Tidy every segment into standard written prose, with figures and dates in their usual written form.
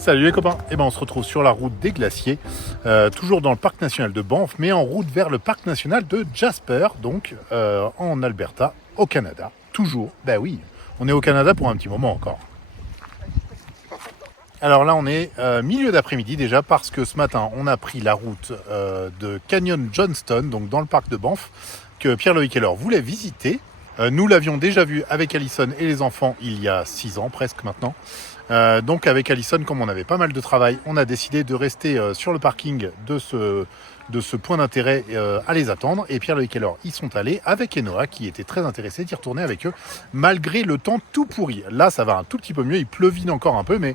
Salut les copains, on se retrouve sur la route des glaciers, toujours dans le parc national de Banff, mais en route vers le parc national de Jasper, donc en Alberta, au Canada. Toujours, ben oui, on est au Canada pour un petit moment encore. Alors là on est milieu d'après-midi déjà, parce que ce matin on a pris la route de Canyon Johnston, donc dans le parc de Banff, que Pierre-Loïc Heller voulait visiter. Nous l'avions déjà vu avec Alison et les enfants il y a 6 ans presque maintenant. Donc avec Alison, comme on avait pas mal de travail, on a décidé de rester sur le parking de ce point d'intérêt à les attendre. Et Pierre-Loïc Heller y sont allés avec Enoa qui était très intéressé d'y retourner avec eux malgré le temps tout pourri. Là ça va un tout petit peu mieux, il pleuvine encore un peu, mais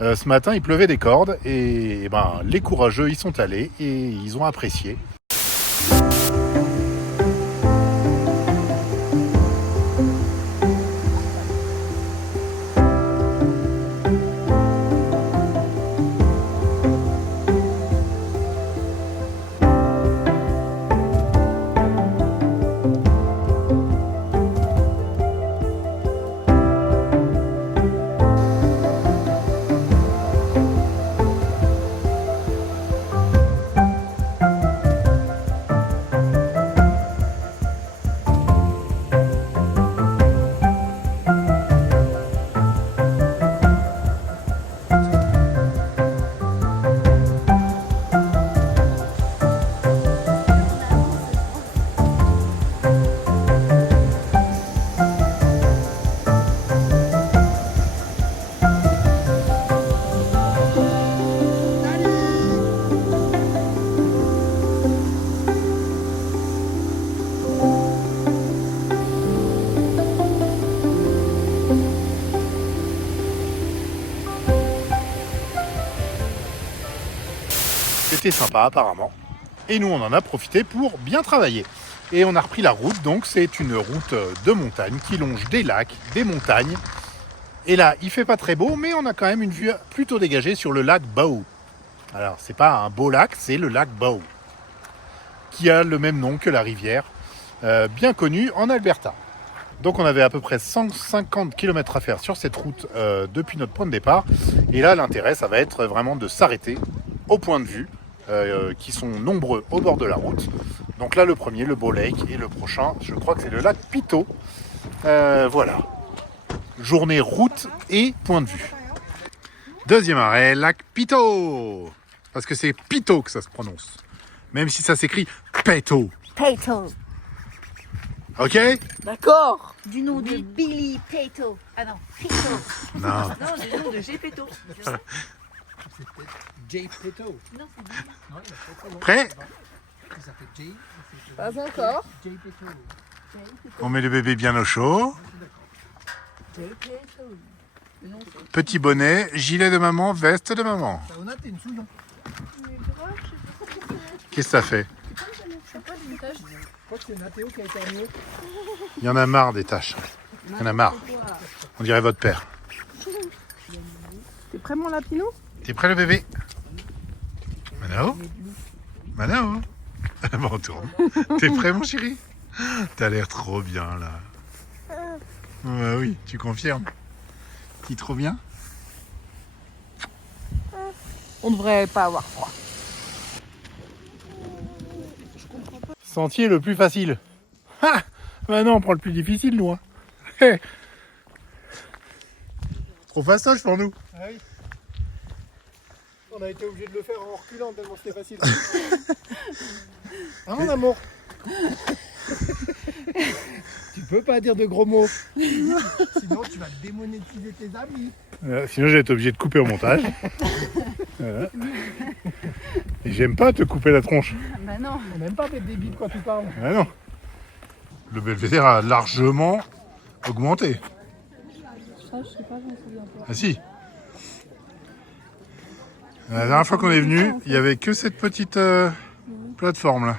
ce matin il pleuvait des cordes et les courageux y sont allés et ils ont apprécié. C'était sympa apparemment. Et nous on en a profité pour bien travailler. Et on a repris la route, donc c'est une route de montagne qui longe des lacs, des montagnes. Et là il fait pas très beau, mais on a quand même une vue plutôt dégagée sur le lac Bow. Alors c'est pas un beau lac, c'est le lac Bow, qui a le même nom que la rivière, bien connue en Alberta. Donc on avait à peu près 150 km à faire sur cette route depuis notre point de départ. Et là l'intérêt ça va être vraiment de s'arrêter au point de vue, qui sont nombreux au bord de la route. Donc là le premier, le Bow Lake, et le prochain je crois que c'est le lac Pito. Voilà, journée route et point de vue. Deuxième arrêt, lac Pito, parce que c'est Pito que ça se prononce, même si ça s'écrit Peto. Peto. Ok. D'accord. Du nom de Billy Peto. Ah non, Peto. Non. Non, du nom de Gepetto. Jay Peto. Non, c'est Prêt? Il s'appelle Jay. pas encore. Jay Peto. On met le bébé bien au chaud. Gepetto. Le nom, c'est... Petit bonnet, gilet de maman, veste de maman. Ça, on a, t'es une souillon. Qu'est-ce que ça fait? Je crois que c'est Nathéo qui a été mieux. Il y en a marre des tâches. Il y en a marre. On dirait votre père. T'es prêt mon lapinou? T'es prêt le bébé? Manao? Manao? Bon, on tourne. T'es prêt mon chéri? T'as l'air trop bien là. Bah oui, tu confirmes? Qui trop bien? On devrait pas avoir froid. Sentier le plus facile. Ah! Bah non, on prend le plus difficile, nous. Hein. Hey. Trop fastoche pour nous. Ah oui. On a été obligé de le faire en reculant tellement c'était facile. Hein mon amour? Tu peux pas dire de gros mots. Sinon tu vas démonétiser tes amis. Sinon, j'ai été obligé de couper au montage. Voilà. Et j'aime pas te couper la tronche. Bah non. On n'aime pas mettre des bites quand tu parles. Ah non. Le belvédère a largement augmenté. Ça, je sais pas, j'en souviens pas. Ah si. La dernière fois qu'on est venu, il n'y avait que cette petite plateforme là.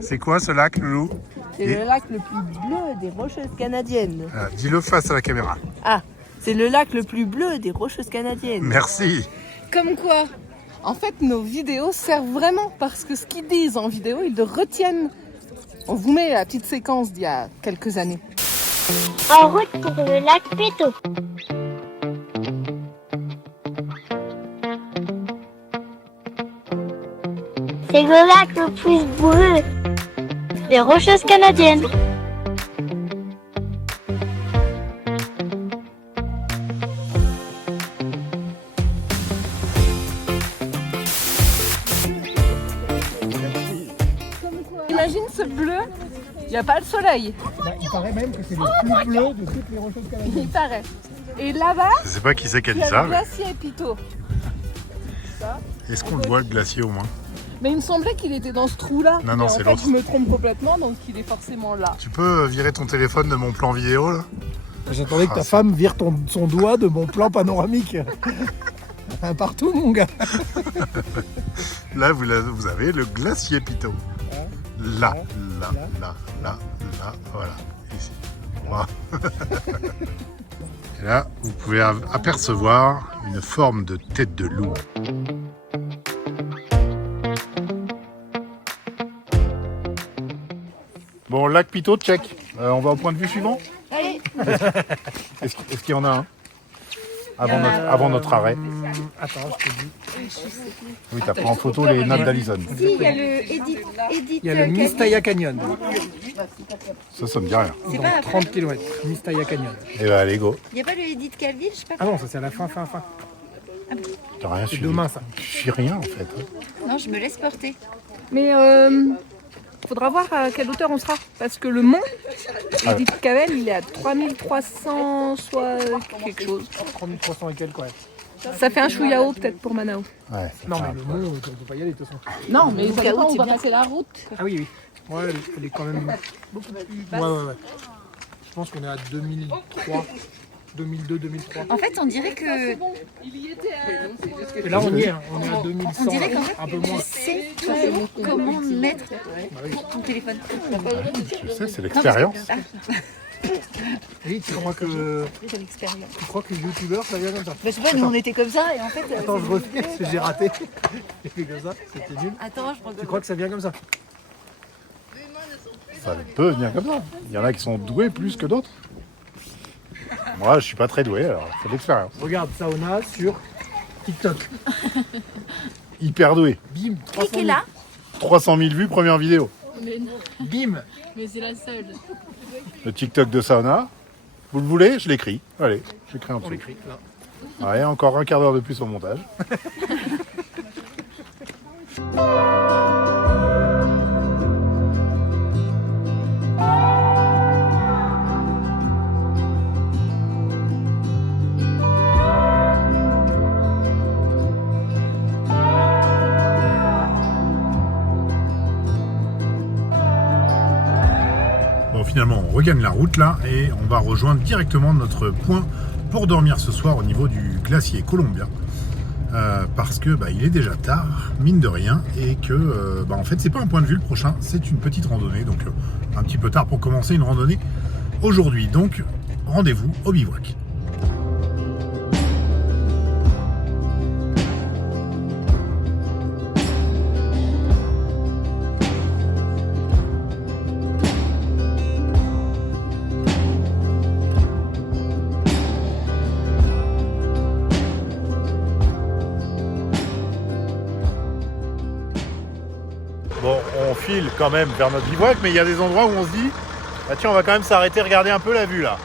C'est quoi ce lac, Loulou? C'est le lac le plus bleu des Rocheuses canadiennes. Dis-le face à la caméra. Ah, c'est le lac le plus bleu des Rocheuses canadiennes. Merci. Comme quoi? En fait, nos vidéos servent vraiment parce que ce qu'ils disent en vidéo, ils le retiennent. On vous met la petite séquence d'il y a quelques années. En route pour le lac Péto. C'est le lac le plus bleu des Rocheuses canadiennes. Imagine ce bleu, il n'y a pas le soleil, Bah, il paraît même que c'est le plus bleu de toutes les Rocheuses canadiennes. il paraît. Et là-bas, Je sais pas qui c'est qui a il y dit a ça. le glacier Pito. Est-ce qu'on le voit le glacier au moins? Mais il me semblait qu'il était dans ce trou-là. Non, non, Mais c'est en fait, l'autre. je me trompe complètement, donc il est forcément là. Tu peux virer ton téléphone de mon plan vidéo là? J'attendais que ta femme vire son doigt de mon plan panoramique. Un partout, mon gars. Là, vous avez le glacier Pito. Là, voilà. Ici. Voilà. Et là, vous pouvez apercevoir une forme de tête de loup. Bon, lac Pito, check. On va au point de vue suivant. Allez. Est-ce qu'il y en a un avant notre arrêt? Attends, je te dis. Oui, t'as pris en photo les notes d'Alison. Si, il y a le Edith. Il y a le Mistaya Canyon. Ça me dit rien. C'est Dans pas après. 30 km. Mistaya Canyon. Et bah, allez, go. Il n'y a pas le Edith Calville, je sais pas. Ah non, ça c'est à la fin. T'as rien C'est suivi. demain, ça. Tu suis rien en fait. Non, je me laisse porter. Mais faudra voir à quelle hauteur on sera. Parce que le mont, Edith Cavell, il est à 3300 soit quelque chose. 3300 et quelques, ouais. Ça fait un chouïa haut peut-être pour Manao. Ouais, Non, mais le mont, on peut pas y aller de toute façon. Non, mais ça cas où, dépend, on c'est va bien. passer la route. Ah oui. Ouais, elle est quand même beaucoup plus basse. Ouais. Je pense qu'on est à 2003, 2002, 2003. En fait, on dirait que Il y était Et là, on y est, hein. On est à 2100, on dirait qu'en fait, un peu moins. tu sais comment mettre ton téléphone. Tu sais, c'est l'expérience. Oui, tu crois que C'est l'expérience. youtubeur, ça vient comme ça? Bah, je sais pas, nous on était comme ça et en fait. Attends, je refais, parce que j'ai raté. J'ai fait comme ça, c'était nul. Attends, je prends Tu crois que ça vient comme ça? Ça peut venir comme ça. Il y en a qui sont doués plus que d'autres. Moi, je suis pas très doué, alors c'est de l'expérience. Regarde, sauna sur TikTok. Hyper doué. Bim, 300 Cliquez 000. là. 300 000 vues, première vidéo. Bim. Mais c'est la seule. Le TikTok de Sauna. Vous le voulez? Je l'écris. Allez, j'écris en On dessous. l'écrit là. Ouais, encore un quart d'heure de plus au montage. Bon, finalement, on regagne la route là et on va rejoindre directement notre point pour dormir ce soir au niveau du glacier colombien. Parce que il est déjà tard, mine de rien, et que en fait c'est pas un point de vue le prochain, c'est une petite randonnée, donc un petit peu tard pour commencer une randonnée aujourd'hui. Donc rendez-vous au bivouac. Bon, on file quand même vers notre bivouac, mais il y a des endroits où on se dit ah tiens, on va quand même s'arrêter, regarder un peu la vue là.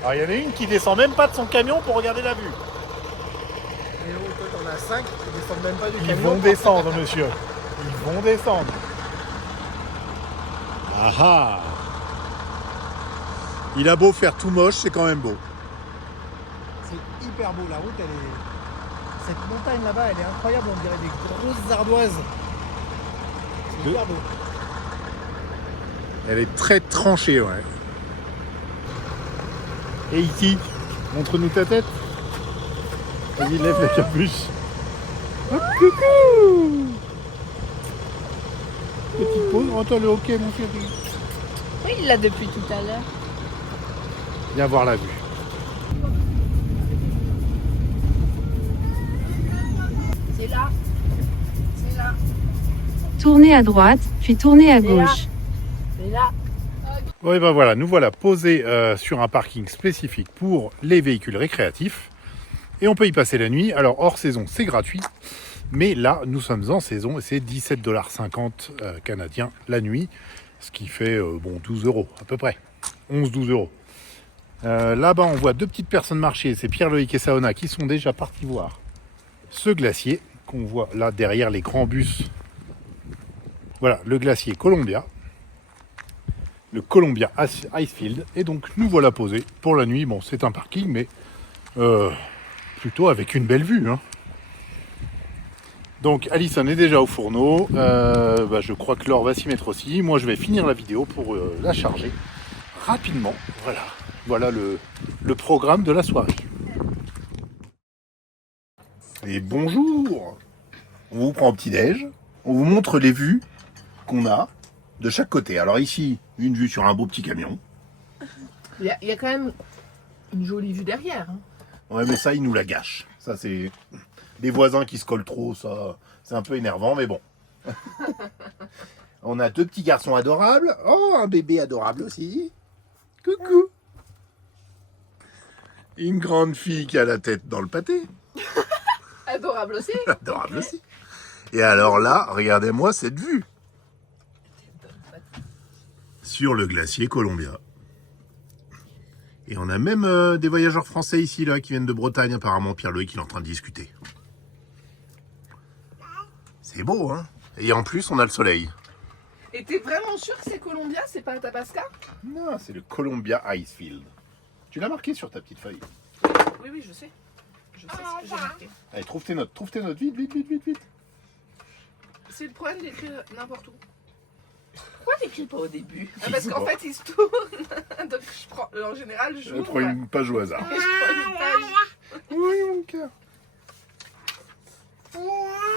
Alors il y en a une qui descend même pas de son camion pour regarder la vue. Et toi, t'en as 5, ils descendent même pas du Ils camion. vont descendre, monsieur. Ils vont descendre. Ah ah! Il a beau faire tout moche, c'est quand même beau. C'est hyper beau, la route, elle est... Cette montagne là-bas, elle est incroyable, on dirait des grosses ardoises. C'est hyper beau. Elle est très tranchée, ouais. Et ici, montre-nous ta tête. Vas-y, lève la capuche. Oh, coucou! Petite pause. Oh, toi, le hockey, mon chéri. Oui, il l'a depuis tout à l'heure. Viens voir la vue. tournez à droite, puis tournez à gauche. Oui, ben voilà, nous voilà posés sur un parking spécifique pour les véhicules récréatifs. Et on peut y passer la nuit. Alors, hors saison, c'est gratuit. Mais là, nous sommes en saison et c'est 17,50 $ canadiens la nuit. Ce qui fait, 12 € à peu près. 11-12 €. Là-bas, on voit deux petites personnes marcher. C'est Pierre-Loïc et Saona qui sont déjà partis voir ce glacier qu'on voit là derrière les grands bus. Voilà, le glacier Columbia. Le Columbia Icefield. Et donc, nous voilà posés pour la nuit. Bon, c'est un parking, mais plutôt avec une belle vue. Hein. Donc, Alison est déjà au fourneau. Je crois que Laure va s'y mettre aussi. Moi, je vais finir la vidéo pour la charger rapidement. Voilà le programme de la soirée. Et bonjour! On vous prend au petit-déj. On vous montre les vues qu'on a de chaque côté. Alors ici, une vue sur un beau petit camion. Il y a quand même une jolie vue derrière. Hein. Ouais, mais ça, ils nous la gâchent. Ça, c'est des voisins qui se collent trop. Ça, c'est un peu énervant, mais bon. On a deux petits garçons adorables. Oh, un bébé adorable aussi. Coucou. Une grande fille qui a la tête dans le pâté. Adorable aussi. Adorable aussi. Et alors là, regardez-moi cette vue. Sur le glacier Columbia. Et on a même des voyageurs français ici, là, qui viennent de Bretagne. Apparemment, Pierre-Loïc, il est en train de discuter. C'est beau, hein? Et en plus, on a le soleil. Et t'es vraiment sûr que c'est Columbia, c'est pas Athabasca? Non, c'est le Columbia Icefield. Tu l'as marqué sur ta petite feuille. Oui, je sais. Je sais ce que j'ai marqué. Allez, trouve tes notes, vite, vite, vite, vite, vite. C'est le problème d'écrire n'importe où. Pourquoi t'écris pas au début? Parce qu'en fait, il se tourne. Donc, je prends, en général, je prends une page au hasard. Et je prends une page. Oui, mon cœur.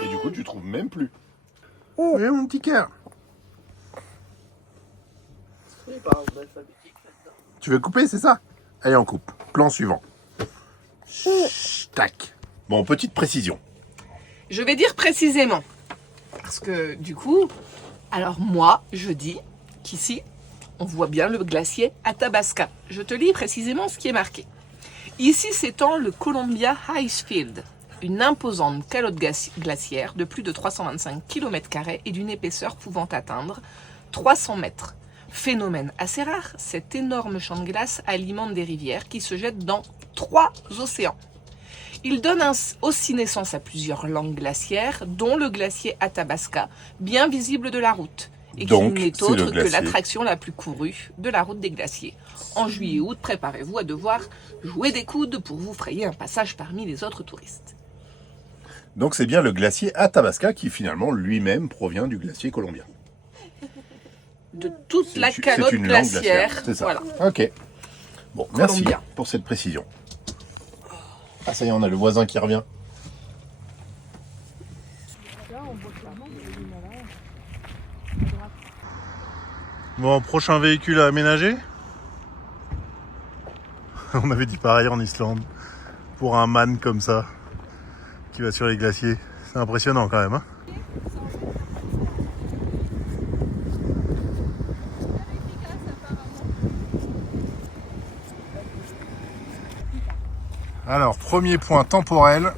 Et du coup, tu trouves même plus. Oh, et mon petit cœur. Tu veux couper, c'est ça? Allez, on coupe. Plan suivant. Tac. Bon, petite précision. Je vais dire précisément. Parce que du coup, alors moi, je dis qu'ici, on voit bien le glacier Athabasca. Je te lis précisément ce qui est marqué. Ici s'étend le Columbia Icefield, une imposante calotte glaciaire de plus de 325 km² et d'une épaisseur pouvant atteindre 300 mètres. Phénomène assez rare, cet énorme champ de glace alimente des rivières qui se jettent dans 3 océans. Il donne aussi naissance à plusieurs langues glaciaires, dont le glacier Athabasca, bien visible de la route, et qui n'est autre que l'attraction la plus courue de la route des glaciers. En juillet et août, préparez-vous à devoir jouer des coudes pour vous frayer un passage parmi les autres touristes. Donc c'est bien le glacier Athabasca qui finalement lui-même provient du glacier Columbia. De toute la calotte glaciaire. C'est ça. Voilà. Ok. Bon, Columbia. merci pour cette précision. Ah ça y est, on a le voisin qui revient. Bon, prochain véhicule à aménager. On avait dit pareil en Islande. Pour un man comme ça, qui va sur les glaciers. C'est impressionnant quand même. Hein. Alors, premier point temporel.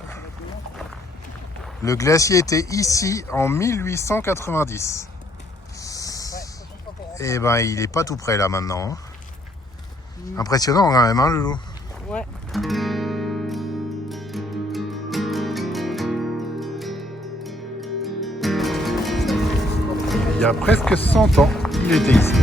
Le glacier était ici en 1890. Et ben, il est pas tout près là maintenant. Hein. Impressionnant quand même, hein, Loulou? Ouais. Il y a presque 100 ans, il était ici.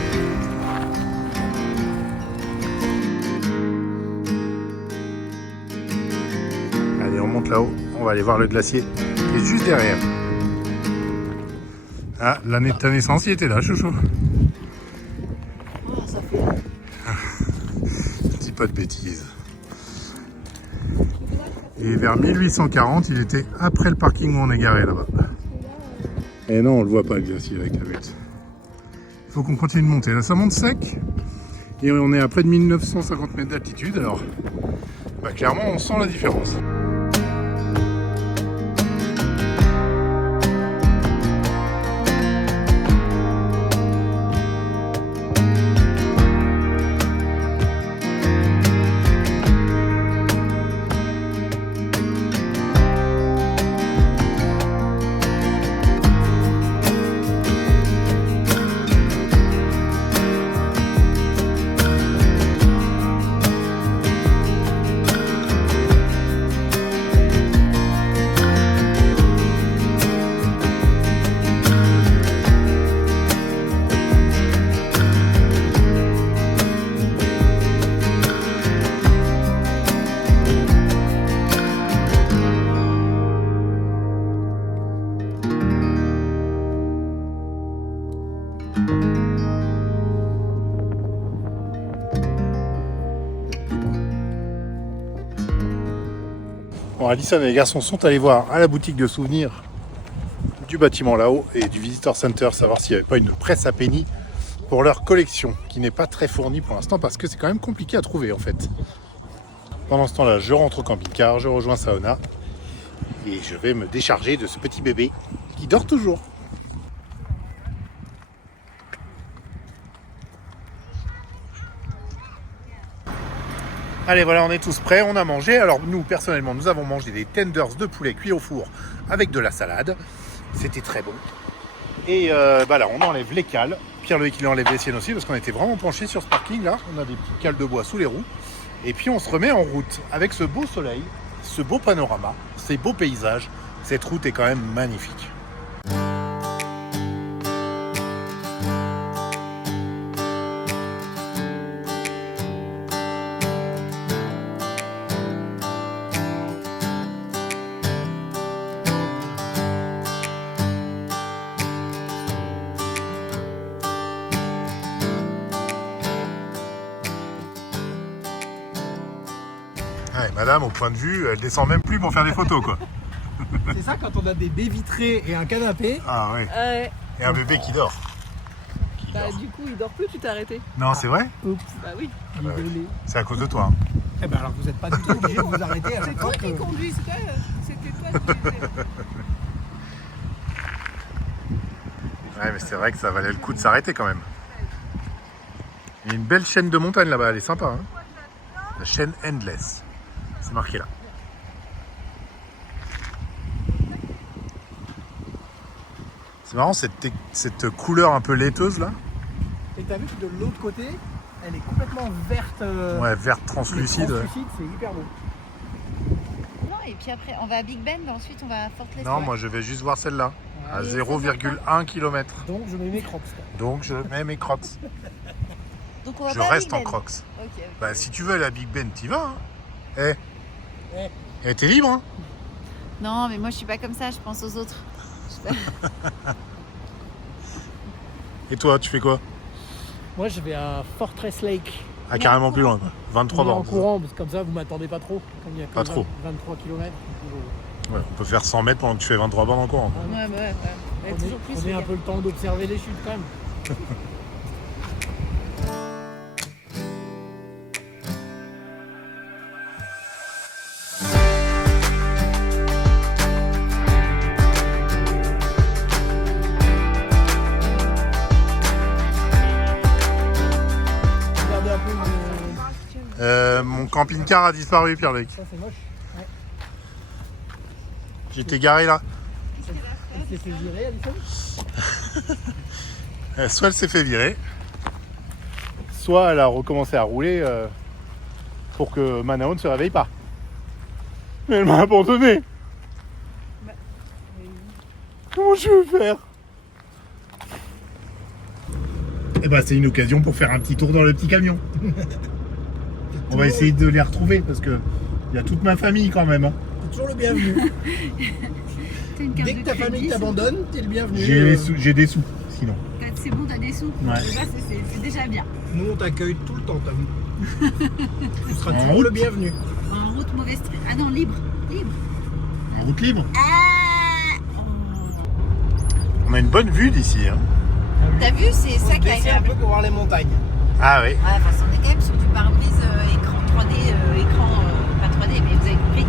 Allez, on monte là-haut. On va aller voir le glacier qui est juste derrière. Ah, l'année de ta naissance, il était là, chouchou. Oh, ça fait... Dis pas de bêtises. Et vers 1840, il était après le parking où on est garé là-bas. Et non, on le voit pas le glacier avec la butte. Il faut qu'on continue de monter. Là, ça monte sec. Et on est à près de 1950 mètres d'altitude. Alors, bah, clairement, on sent la différence. Bon, Alison et les garçons sont allés voir à la boutique de souvenirs du bâtiment là-haut et du Visitor Center, savoir s'il n'y avait pas une presse à penny pour leur collection, qui n'est pas très fournie pour l'instant parce que c'est quand même compliqué à trouver en fait. Pendant ce temps-là, je rentre au camping-car, je rejoins Saona et je vais me décharger de ce petit bébé qui dort toujours. Allez, voilà, on est tous prêts, on a mangé. Alors nous, personnellement, nous avons mangé des tenders de poulet cuits au four avec de la salade. C'était très bon. Et bah là, on enlève les cales. Pierre-Loïc, il enlève les siennes aussi parce qu'on était vraiment penchés sur ce parking là. On a des petites cales de bois sous les roues. Et puis on se remet en route avec ce beau soleil, ce beau panorama, ces beaux paysages. Cette route est quand même magnifique. Ouais, madame, au point de vue, elle descend même plus pour faire des photos, quoi. C'est ça quand on a des baies vitrées et un canapé. Ah oui. Et un bébé qui dort. Du coup, il dort plus, tu t'es arrêté. Non, c'est vrai? Oups, Bah oui. bah oui. désolé. C'est à cause de toi. Hein. Eh ben alors vous n'êtes pas du tout obligé de vous arrêter à C'est chaque toi fois qui que... conduis, c'était toi qui faisais. Ouais, mais c'est vrai que ça valait le coup de s'arrêter quand même. Il y a une belle chaîne de montagne là-bas, elle est sympa. Hein, la chaîne Endless. C'est marqué là. C'est marrant cette couleur un peu laiteuse là. Et t'as vu que de l'autre côté, elle est complètement verte. Ouais, verte translucide. Translucide, c'est hyper beau. Non, et puis après, on va à Big Bend, ensuite on va à Fort Lester. Non, moi je vais juste voir celle-là. À Et 0,1 km. Donc je mets mes crocs. Donc je mets mes crocs. Donc on va Je pas à reste Big en Ben. crocs. Ok. Bah si tu veux aller à Big Ben, t'y vas. Hein. Eh. Eh, t'es libre hein. Non, mais moi je suis pas comme ça, je pense aux autres. Et toi, tu fais quoi? Moi je vais à Fortress Lake. Ah, carrément plus loin quoi. 23 On est en bornes. courant, parce que comme ça vous m'attendez pas trop. Comme il y a que Pas trop. 23 km. Ouais, on peut faire 100 mètres pendant que tu fais 23 bornes en courant. Ouais. Toujours plus. Prenez un peu le temps d'observer les chutes quand même. Regardez un peu Mon camping-car a disparu, Pierre-Luc. ça c'est moche. Ouais. J'étais garé là. Elle s'est fait virer, Alison. Soit elle s'est fait virer, soit elle a recommencé à rouler pour que Manao ne se réveille pas. Mais elle m'a abandonné. Comment je vais faire? Eh ben, c'est une occasion pour faire un petit tour dans le petit camion. On va essayer de les retrouver parce que il y a toute ma famille quand même. Hein. T'es toujours le bienvenu. Dès que ta famille t'abandonne, t'es le bienvenu. J'ai des sous, sinon. C'est bon, t'as des sous. Ouais. Déjà, c'est déjà bien. Nous on t'accueille tout le temps, t'as vu. Tu seras En toujours route. le bienvenu. En route, mauvaise. Ah non, libre. En route libre. Ah. On a une bonne vue d'ici. Hein. T'as vu, c'est ça qui est Baisser un agréable. peu pour voir les montagnes. Ah oui. Ouais, enfin, on est quand même sur du pare-brise écran 3D, pas 3D, mais vous avez compris.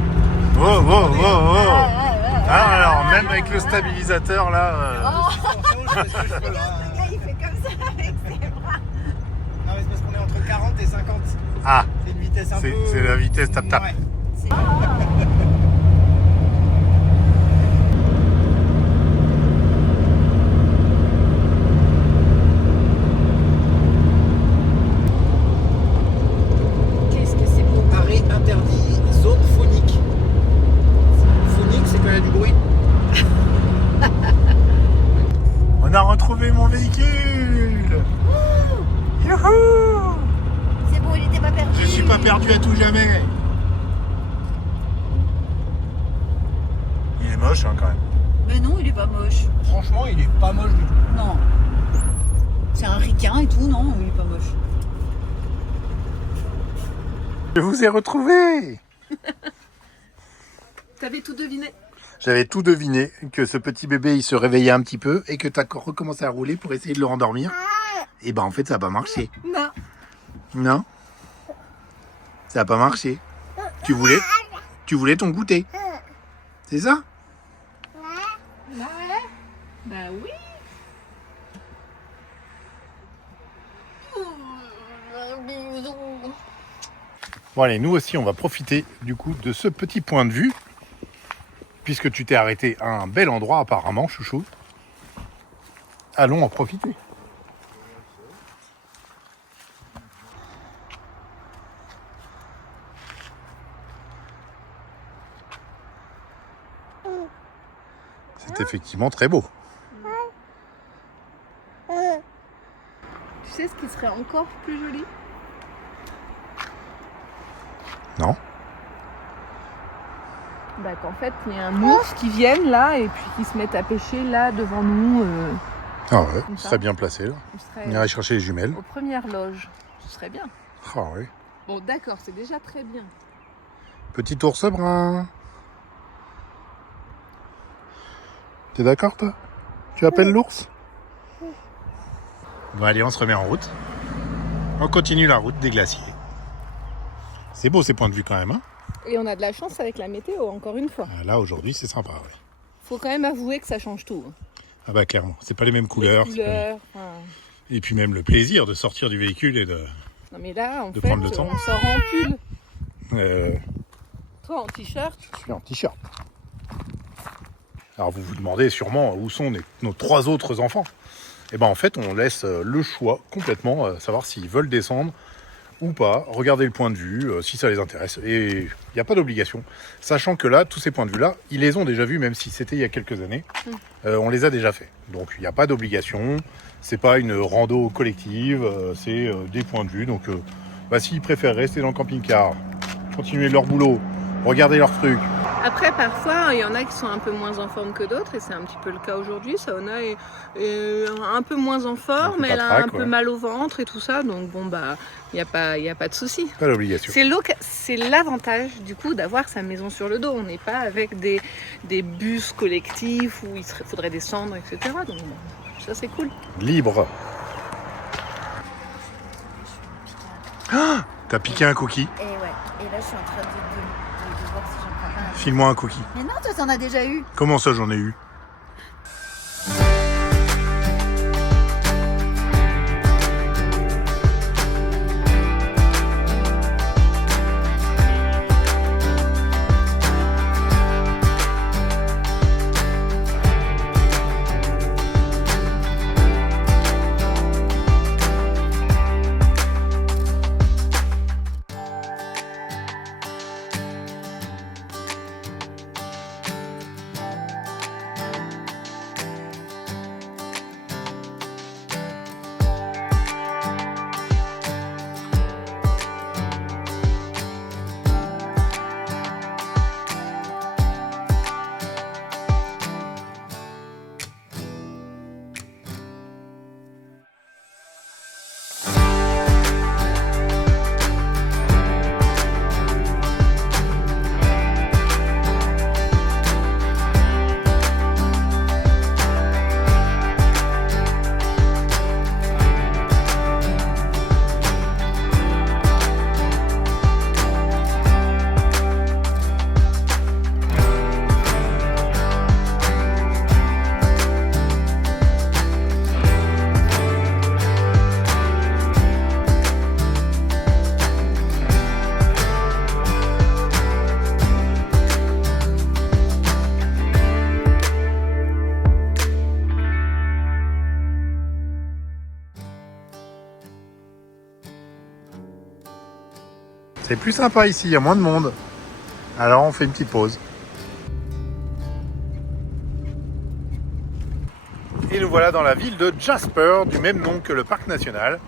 Oh, oh, oh, oh. Ah, Ah, alors, même avec le stabilisateur là. Je fais ce que je peux, là. Le gars, il fait comme ça avec ses bras. Non mais c'est parce qu'on est entre 40 et 50. Ah, C'est une vitesse un peu... c'est la vitesse tap-tap. Ouais. Qu'est-ce que c'est beau. Arrêt interdit, zone phonique. Phonique, c'est quand il y a du bruit. On a retrouvé mon véhicule. Youhou! C'est bon, il était pas perdu. Je suis pas perdu à tout jamais. Il est moche hein, quand même. Mais non, il est pas moche. Franchement, il est pas moche du tout. Non. C'est un ricain et tout, non, il est pas moche. Je vous ai retrouvé. T'avais tout deviné. J'avais tout deviné, que ce petit bébé il se réveillait un petit peu et que tu as recommencé à rouler pour essayer de le rendormir. Et ben en fait ça n'a pas marché. Non. Non, ça n'a pas marché. Tu voulais ton goûter. C'est ça? Bah oui. Bon allez, nous aussi on va profiter du coup de ce petit point de vue. Puisque tu t'es arrêté à un bel endroit apparemment, chouchou. Allons en profiter. C'est effectivement très beau. Tu sais ce qui serait encore plus joli? Non? Bah qu'en fait il y a un ours qui vienne là et puis qui se mette à pêcher là devant nous. Ah ouais, Comme ce ça. serait bien placé là. On serait On irait chercher les jumelles. aux premières loges. Ce serait bien. Ah oui. Bon d'accord, c'est déjà très bien. Petit ours brun. T'es d'accord toi? Tu appelles l'ours? Bon allez, on se remet en route. On continue la route des glaciers. C'est beau ces points de vue quand même, hein? Et on a de la chance avec la météo, encore une fois. Ah, là aujourd'hui c'est sympa, ouais. Faut quand même avouer que ça change tout. Ah bah clairement, c'est pas les mêmes couleurs. Les c'est pas les- couleurs. Enfin... Et puis même le plaisir de sortir du véhicule et de... Non mais là, en De fait, prendre le temps. on sort en pull. Je Toi en t-shirt. suis en t-shirt. Alors vous vous demandez sûrement où sont nos 3 autres enfants. Et ben en fait on laisse le choix complètement, savoir s'ils veulent descendre ou pas, regarder le point de vue, si ça les intéresse. Et il n'y a pas d'obligation. Sachant que là, tous ces points de vue-là, ils les ont déjà vus, même si c'était il y a quelques années. On les a déjà faits. Donc il n'y a pas d'obligation. C'est pas une rando collective, c'est des points de vue. Donc s'ils préfèrent rester dans le camping-car, continuer leur boulot, regarder leurs trucs. Après, parfois, il y en a qui sont un peu moins en forme que d'autres, et c'est un petit peu le cas aujourd'hui. Saona est un peu moins en forme, peu elle a patraque, un peu ouais. mal au ventre et tout ça. Donc bon, bah, il n'y a pas de souci. Pas d'obligation. C'est l'avantage du coup d'avoir sa maison sur le dos. On n'est pas avec des bus collectifs où il faudrait descendre, etc. Donc bon, ça c'est cool. Libre. Ah, t'as piqué un cookie. Et ouais. Et là, je suis en train de voir si j'en prends pas un. File-moi un cookie. Mais non, toi, t'en as déjà eu. Comment ça j'en ai eu? C'est plus sympa ici, il y a moins de monde. Alors on fait une petite pause. Et nous voilà dans la ville de Jasper, du même nom que le parc national.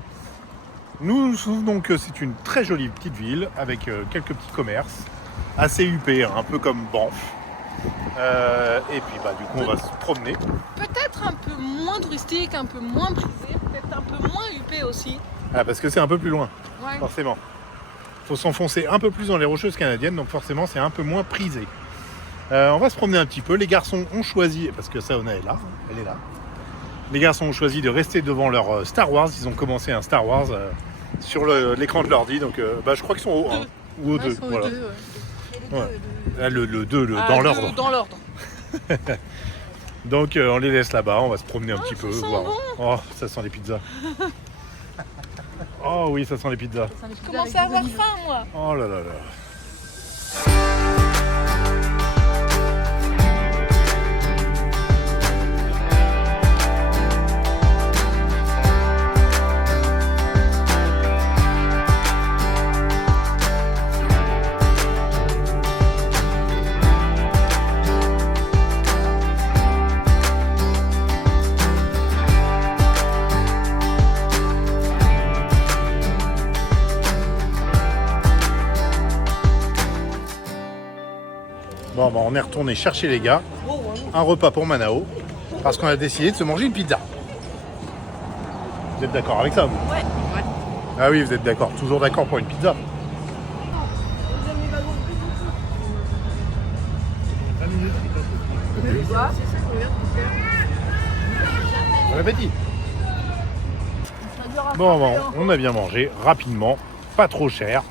Nous souvenons que c'est une très jolie petite ville avec quelques petits commerces, assez huppés, un peu comme Banff. Et puis du coup on va se promener. Peut-être un peu moins touristique, un peu moins brisé, peut-être un peu moins huppé aussi. Ah, parce que c'est un peu plus loin, Ouais. forcément. Il faut s'enfoncer un peu plus dans les Rocheuses canadiennes, donc forcément c'est un peu moins prisé. On va se promener un petit peu. Les garçons ont choisi, parce que Saona est là, elle est là. Les garçons ont choisi de rester devant leur Star Wars. Ils ont commencé un Star Wars sur l'écran de l'ordi. Donc je crois qu'ils sont au 1 ou au 2. Voilà. Ouais. Le 2 dans l'ordre. Dans l'ordre. Donc on les laisse là-bas, on va se promener un petit peu. Ça sent Voir. bon. Oh, ça sent les pizzas. Oh oui, ça sent les pizzas. Je commence à avoir faim, moi. Oh là là là. Bon, on est retourné chercher les gars un repas pour Manao parce qu'on a décidé de se manger une pizza. Vous êtes d'accord avec ça, vous? Ouais. Ah oui, vous êtes d'accord, toujours d'accord pour une pizza. Bon appétit. Bon, on a bien mangé, rapidement, pas trop cher.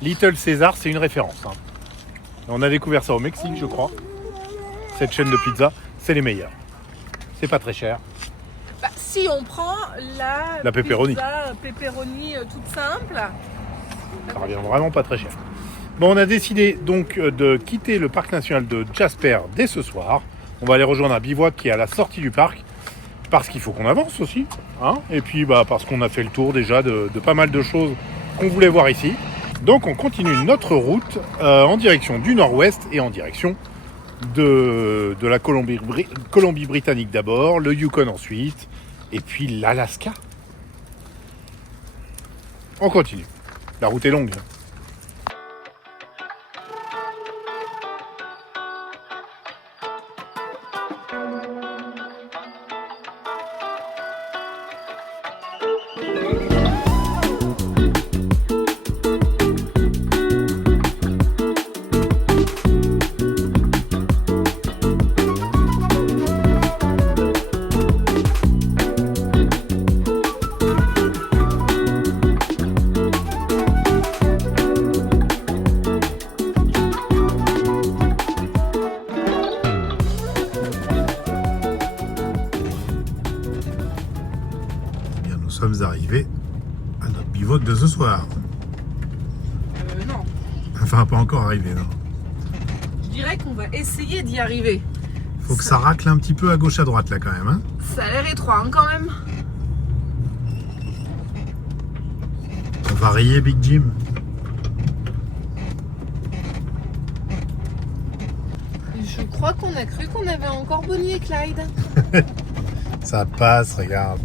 Little César, c'est une référence. Hein. On a découvert ça au Mexique, je crois. Cette chaîne de pizza, c'est les meilleurs. C'est pas très cher. Bah, si on prend la pepperoni. Pizza pepperoni toute simple. Ça revient vraiment pas très cher. Bon, on a décidé donc de quitter le parc national de Jasper dès ce soir. On va aller rejoindre un bivouac qui est à la sortie du parc. Parce qu'il faut qu'on avance aussi. Hein, et puis parce qu'on a fait le tour déjà de pas mal de choses qu'on voulait voir ici. Donc on continue notre route en direction du nord-ouest et en direction de la Colombie-Britannique d'abord, le Yukon ensuite, et puis l'Alaska. On continue. La route est longue. Nous sommes arrivés à notre bivouac de ce soir. Non. Enfin, pas encore arrivé, non. Je dirais qu'on va essayer d'y arriver. Faut que ça racle un petit peu à gauche à droite là quand même. Hein. Ça a l'air étroit hein, quand même. On va rayer Big Jim. Je crois qu'on a cru qu'on avait encore Bonnie et Clyde. Ça passe, regarde.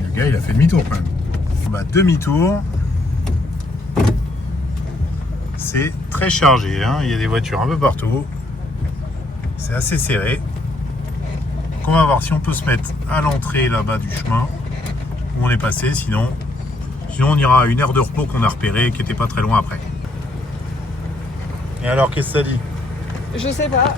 Le gars, il a fait demi-tour quand même. Demi-tour. C'est très chargé. Hein. Il y a des voitures un peu partout. C'est assez serré. Donc on va voir si on peut se mettre à l'entrée là-bas du chemin où on est passé. Sinon on ira à une aire de repos qu'on a repérée qui n'était pas très loin après. Et alors, qu'est-ce que ça dit? Je sais pas.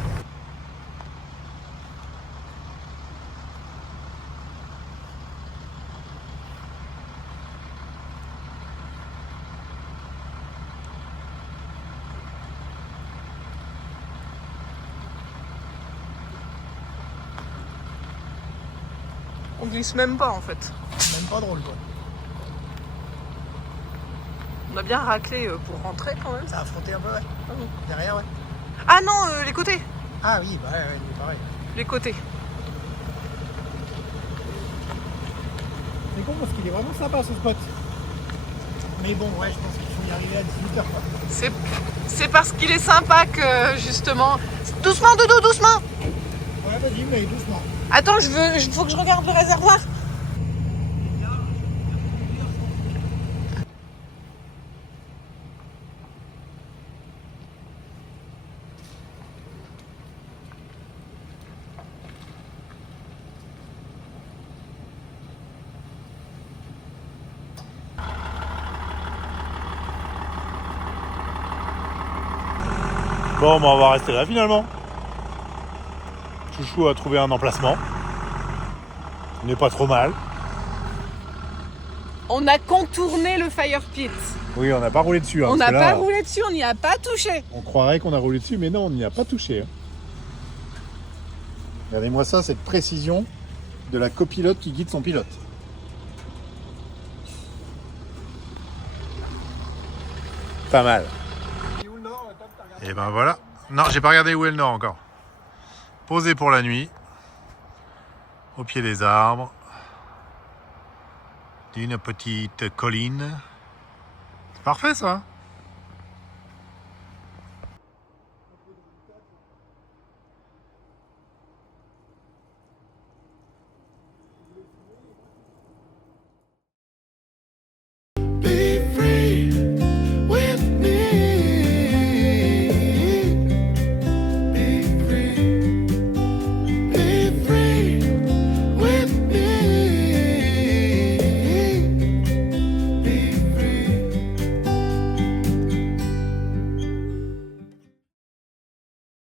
On glisse même pas en fait. C'est même pas drôle quoi. On a bien raclé pour rentrer quand même. Ça a frotté un peu, ouais. Derrière, ouais. Ah non, les côtés. Ah oui, bah ouais, pareil. Les côtés. C'est con parce qu'il est vraiment sympa ce spot. Mais bon, ouais, je pense qu'il faut y arriver à 18h quoi. C'est parce qu'il est sympa que justement... Doucement Doudou, doucement. Ouais, vas-y, mais doucement. Attends, faut que je regarde le réservoir. Bon, on va rester là finalement. Chouchou a trouvé un emplacement. Il n'est pas trop mal. On a contourné le fire pit. Oui, on n'a pas roulé dessus. Hein, On parce n'a que là, pas roulé dessus, on n'y a pas touché. On croirait qu'on a roulé dessus, mais non, on n'y a pas touché. Hein. Regardez-moi ça, cette précision de la copilote qui guide son pilote. Pas mal. Et ben voilà. Non, j'ai pas regardé où est le nord encore. Posé pour la nuit. Au pied des arbres. D'une petite colline. C'est parfait ça.